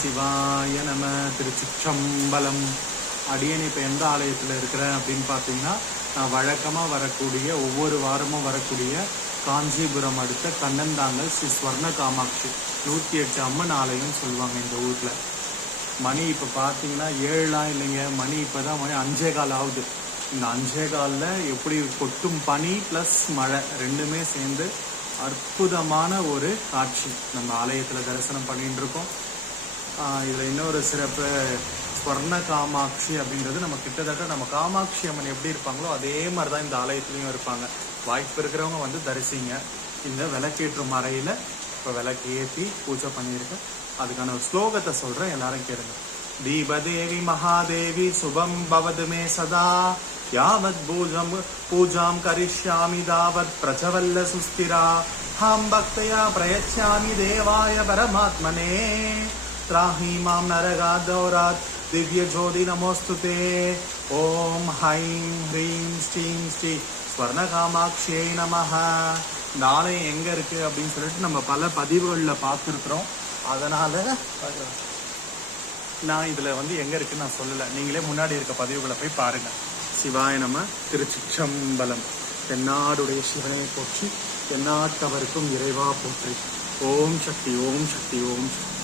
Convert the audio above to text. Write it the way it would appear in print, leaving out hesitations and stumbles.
சிவாய நம. திருச்சிற்றம்பலம். அடியன் இப்போ எந்த ஆலயத்தில் இருக்கிறேன் அப்படின்னு பார்த்தீங்கன்னா, நான் வழக்கமாக வரக்கூடிய ஒவ்வொரு வாரமும் வரக்கூடிய காஞ்சிபுரம் அடுத்த கண்ணந்தாங்கல் ஸ்ரீ ஸ்வர்ண காமாட்சி 108 அம்மன் ஆலயம் சொல்லுவாங்க இந்த ஊரில். மணி இப்போ பார்த்தீங்கன்னா 7 இல்லைங்க, மணி இப்போ தான் மணி 5:15 ஆகுது. இந்த 5:15 எப்படி கொட்டும் பனி ப்ளஸ் மழை ரெண்டுமே சேர்ந்து அற்புதமான ஒரு காட்சி நம்ம ஆலயத்தில் தரிசனம் பண்ணிட்டு இருக்கோம். இதில் இன்னொரு சிறப்பு, ஸ்வர்ண காமாட்சி அப்படின்றது நம்ம கிட்டத்தட்ட நம்ம காமாட்சி அம்மன் எப்படி இருப்பாங்களோ அதே மாதிரி தான் இந்த ஆலயத்துலையும் இருப்பாங்க. வாய்ப்பு இருக்கிறவங்க வந்து தரிசிங்க. இந்த விளக்கேற்றும் அறையில் இப்போ விளக்கு ஏற்றி பூஜை பண்ணியிருக்கேன். அதுக்கான ஒரு ஸ்லோகத்தை சொல்கிறேன், எல்லாரும் கேளுங்க. தீபதேவி மகாதேவி சுபம் பவது மே சதா, யாவத் பூஜாம் கரிஷ்யாமி தாவத் பிரஜவல்ல சுஸ்திரா, ஹாம் பக்தயா பிரயச்சாமி தேவாய பரமாத்மனே, त्राहि मां नरगादौरात् दिव्य ज्योति नमोस्तुते. ஓம் ஹைம் ஹ்ரீம் ஸ்ரீம் ஸ்ரீ ஸ்வர்ண காமாட்சியை நமஹ. இந்த ஆலயம் எங்கே இருக்குது அப்படின்னு சொல்லிட்டு நம்ம பல பதிவுகளில் பார்த்துருக்குறோம். அதனால் நான் இதில் வந்து எங்கே இருக்குன்னு நான் சொல்லலை, நீங்களே முன்னாடி இருக்க பதிவுகளை போய் பாருங்கள். சிவாய நம. திருச்சிற்றம்பலம். தென்னாடுடைய சிவனை போற்றி, தென்னாட்டவருக்கும் இறைவா போற்றி. ஓம் சக்தி, ஓம் சக்தி, ஓம் சக்தி.